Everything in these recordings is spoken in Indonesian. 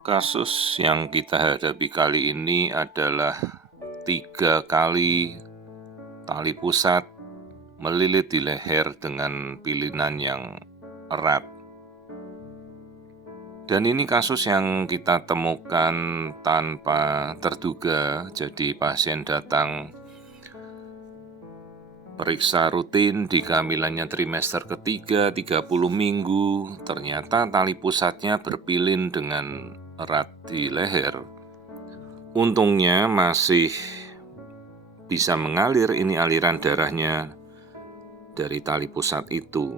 Kasus yang kita hadapi kali ini adalah 3 kali tali pusat melilit di leher dengan pilihan yang erat. Dan ini kasus yang kita temukan tanpa terduga. Jadi pasien datang periksa rutin di kehamilannya trimester ketiga 30 minggu. Ternyata tali pusatnya berpilin dengan erat di leher. Untungnya masih bisa mengalir ini aliran darahnya dari tali pusat itu.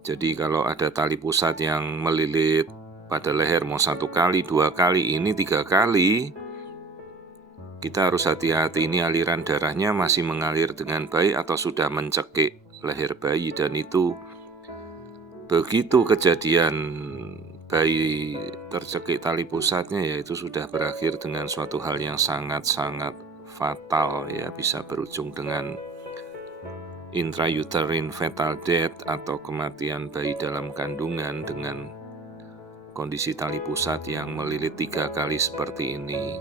Jadi kalau ada tali pusat yang melilit pada leher mau 1 kali, 2 kali, ini 3 kali, kita harus hati-hati ini aliran darahnya masih mengalir dengan baik atau sudah mencekik leher bayi. Dan itu begitu kejadian bayi tercekik tali pusatnya, yaitu sudah berakhir dengan suatu hal yang sangat-sangat fatal, ya, bisa berujung dengan intrauterine fetal death atau kematian bayi dalam kandungan dengan kondisi tali pusat yang melilit 3 kali seperti ini.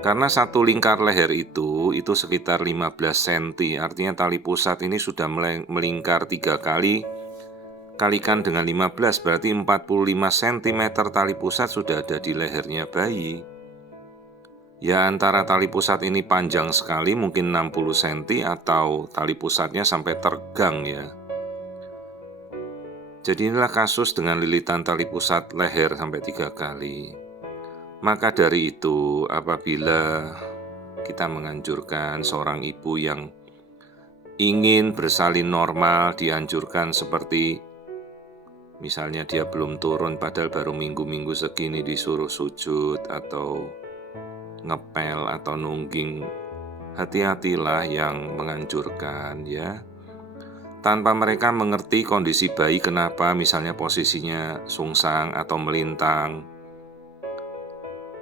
Karena satu lingkar leher itu sekitar 15 cm, artinya tali pusat ini sudah melingkar 3 kali, kalikan dengan 15 berarti 45 cm tali pusat sudah ada di lehernya bayi. Ya, antara tali pusat ini panjang sekali, mungkin 60 cm, atau tali pusatnya sampai tergang, ya. Jadi inilah kasus dengan lilitan tali pusat leher sampai 3 kali. Maka dari itu, apabila kita menganjurkan seorang ibu yang ingin bersalin normal, dianjurkan seperti misalnya dia belum turun padahal baru minggu-minggu segini disuruh sujud atau ngepel atau nungging, hati-hatilah yang menganjurkan, ya. Tanpa mereka mengerti kondisi bayi, kenapa misalnya posisinya sungsang atau melintang,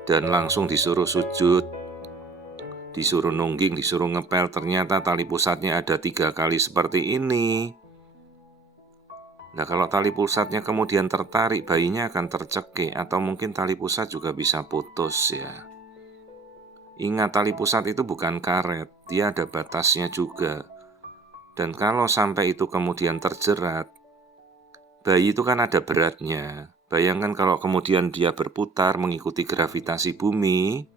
dan langsung disuruh sujud, disuruh nungging, disuruh ngepel, ternyata tali pusatnya ada 3 kali seperti ini. Nah, kalau tali pusatnya kemudian tertarik, bayinya akan tercekik atau mungkin tali pusat juga bisa putus, ya. Ingat, tali pusat itu bukan karet, dia ada batasnya juga. Dan kalau sampai itu kemudian terjerat, bayi itu kan ada beratnya. Bayangkan kalau kemudian dia berputar mengikuti gravitasi bumi,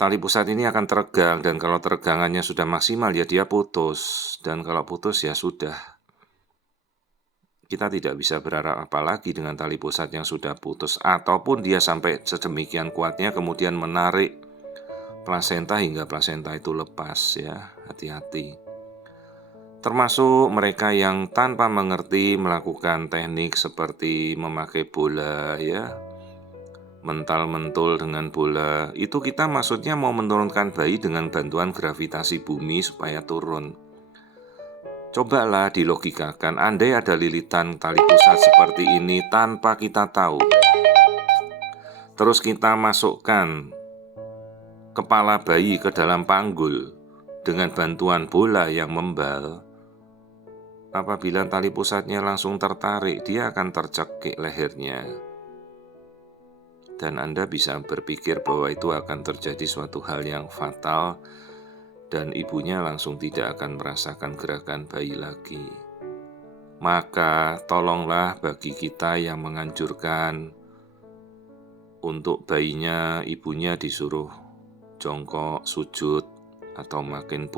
tali pusat ini akan teregang, dan kalau teregangannya sudah maksimal, ya dia putus. Dan kalau putus, ya sudah. Kita tidak bisa berharap apa lagi dengan tali pusat yang sudah putus, ataupun dia sampai sedemikian kuatnya kemudian menarik plasenta hingga plasenta itu lepas, ya. Hati-hati. Termasuk mereka yang tanpa mengerti melakukan teknik seperti memakai bola, ya, mental-mentul dengan bola. Itu kita maksudnya mau menurunkan bayi dengan bantuan gravitasi bumi supaya turun. Cobalah dilogikakan, andai ada lilitan tali pusat seperti ini tanpa kita tahu, terus kita masukkan kepala bayi ke dalam panggul dengan bantuan bola yang membal, apabila tali pusatnya langsung tertarik, dia akan tercekik lehernya. Dan Anda bisa berpikir bahwa itu akan terjadi suatu hal yang fatal, dan ibunya langsung tidak akan merasakan gerakan bayi lagi. Maka tolonglah bagi kita yang menganjurkan untuk bayinya, ibunya disuruh jongkok, sujud, atau memakai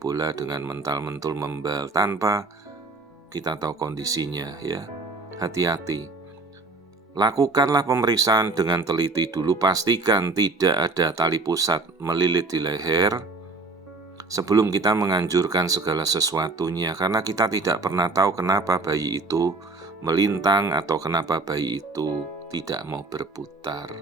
bola dengan mental-mentul membal tanpa kita tahu kondisinya, ya. Hati-hati. Lakukanlah pemeriksaan dengan teliti dulu, pastikan tidak ada tali pusat melilit di leher sebelum kita menganjurkan segala sesuatunya, karena kita tidak pernah tahu kenapa bayi itu melintang atau kenapa bayi itu tidak mau berputar.